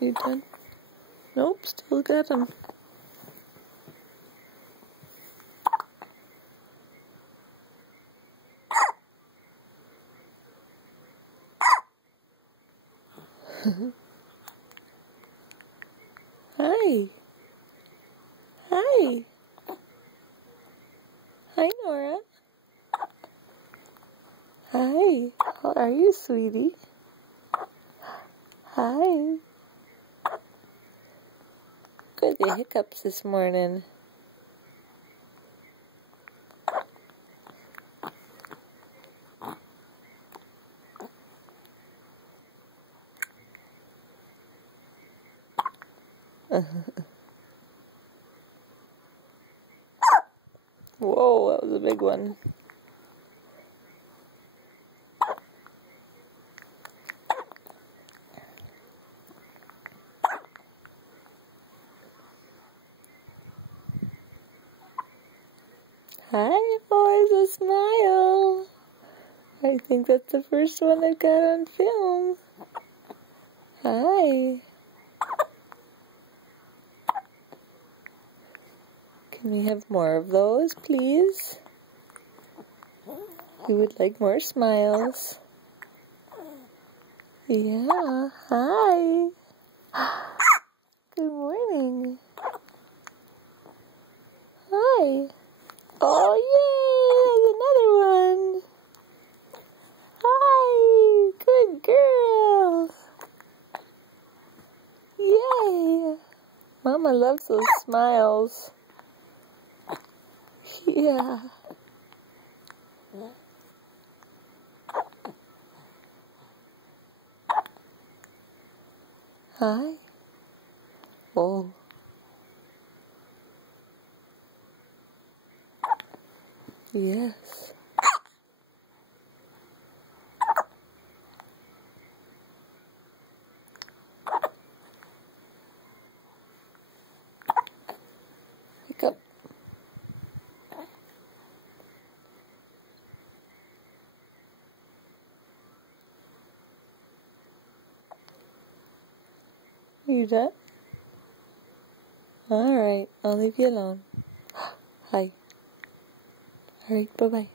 You done? Nope, still got him. Hi. Hi. Hi, Nora. Hi. How are you, sweetie? Hi. Good, the hiccups this morning. Whoa, that was a big one. Hi, boys, a smile. I think that's the first one I got on film. Hi. Can we have more of those, please? We would like more smiles. Yeah, hi. Good morning. Hi. Oh, yay, there's another one. Hi, good girl. Yay. Mama loves those smiles. Yeah. Hi. Oh. Yes. Hiccup. You done? Alright, I'll leave you alone. Hi. Alright, bye-bye.